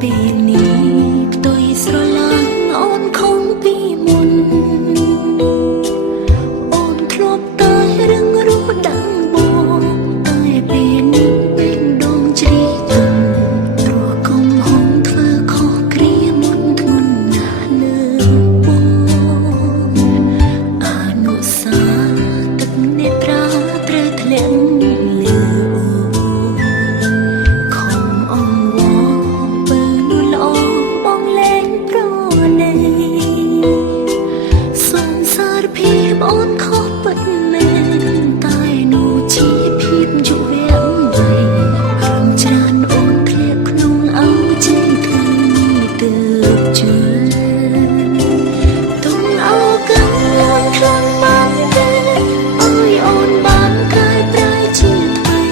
ពេលនេះផ្ទុយស្រឡាញ់អូនខំពីមុនអូនធ្លាប់តែរឹងរូបដឹងបងតែពេលនេះពេលដងជ្រីកព្រោះកុំហងធ្វើខុសគ្រាមុនធ្ងន់ណាស់លើបងអនុសាទឹកនេត្រាត្រូវធ្លាក់លើអូនខុសពិតមែនតែនោះជាភាពយុវវ័យរឿងច្រើនអូនធ្លាក់ក្នុងអោជ័យថ្ងៃទើបជឿទុំអោកំអូនខ្លាំងបានទេអើយអូនបានកែប្រែជាថ្មី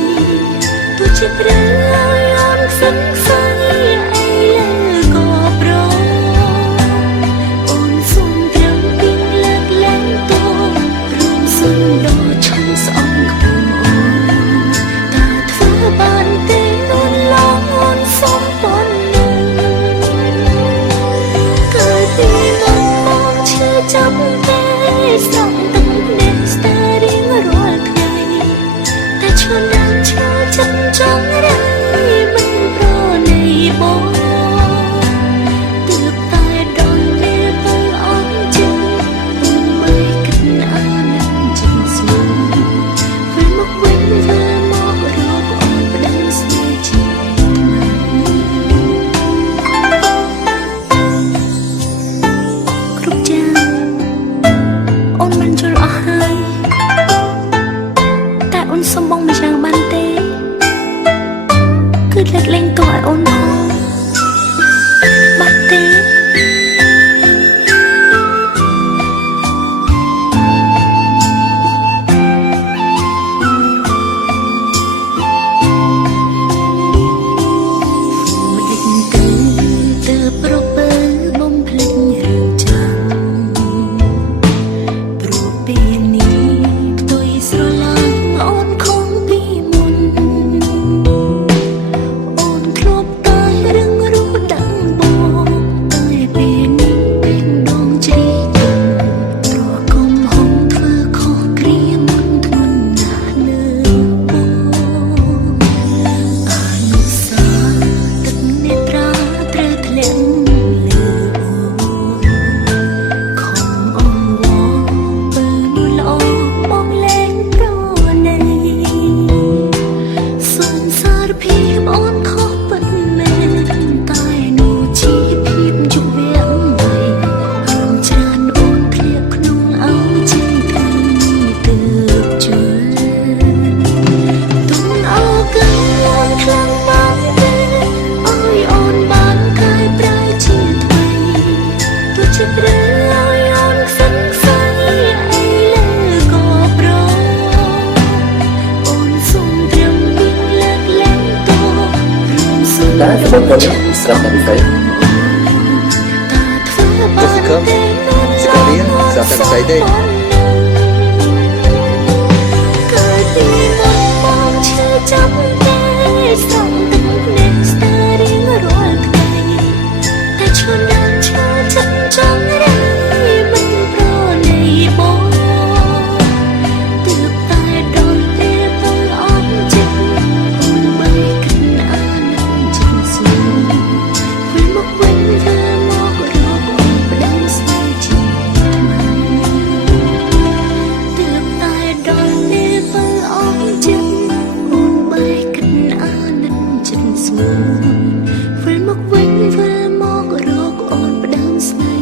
ទោះជាព្រឺឲ្យអូនខ្សឹងខ្សែអីលើក៏ប្រអូនសុំត្រឹមពីលើកឡើងតដល់ឈឹងស្អងខ្លួនអូនតែធ្វើបានទេអូនឡងអូនសុំប៉ុណ្ណឹងកាលពីមកមកឈឺចាំទេស្រង់ទឹកភ្នែកស្ទើររៀងរាល់ថ្ងៃតែឈឺណាស់ឈឺចិត្តចង់រៃមិនប្រណីបងទើបតែដល់ពេលទៅអត់ជិះអូនមិនគិតអានវិលមកវិញវិលមករកអូនប្តឹងស្នេហ៍ជាគ្រប់យ៉ាងអូនមិនជល់អស់ហើយតែអូនសុំបងមិនយ៉ាងបានទេគឺលើកលែងទោសឲ្យអូនផងបានទេប្រពើបំភ្លេចរឿងចាំព្រោះពេលនេះផ្ទុយស្រឡាញ់អូនខំពីមុនអូនធ្លាប់តែរឹងរូបដឹងបងតែពេលនេះពេលដងជ្រីកព្រោះកុំហងធ្វើខុសគ្រាមុនធ្ងន់ណាស់លើបងអនុសាទឹកនេត្រាត្រូវធ្លាក់អូនខុសពិតមែនតែនោះជាភាពយុវវ័យរឿងច្រើនអូនធ្លាក់ក្នុងអោជ័យថ្ងៃទើបជឿទុំអោកំអូនខ្លាំងបានទេអើយអូនបានកែប្រែជាថ្មីទោះជាព្រឺឲ្យអូនខ្សឹងខ្សែអីលើក៏ប្រអូនសុំត្រឹមពីលើកលែងតោតែបបកូនស្រាប់តែពីទៅទៅសិកមសិករៀនស្រាប់តែពីទេកាលពីមកឈឺចាំទេស្រង់ទឹកភ្នែកស្ទើររៀងរាល់ថ្ងៃតែឈឺណាស់ឈឺចិត្តចង់រៃមិនប្រណីបងទើបតែដល់ពេលទៅអត់ចិត្តអូនមិនគិតអានវិលមកវិញវិលមករកអូនប្តឹងស្នេហ៍ជាទើបតែដល់ពេលទៅអស់ចិត្តអូនបែកគិតអាណិតចិត្តស្ងួនវិលមកវិញវិលមករកអូនប្តឹងស្នេហ៍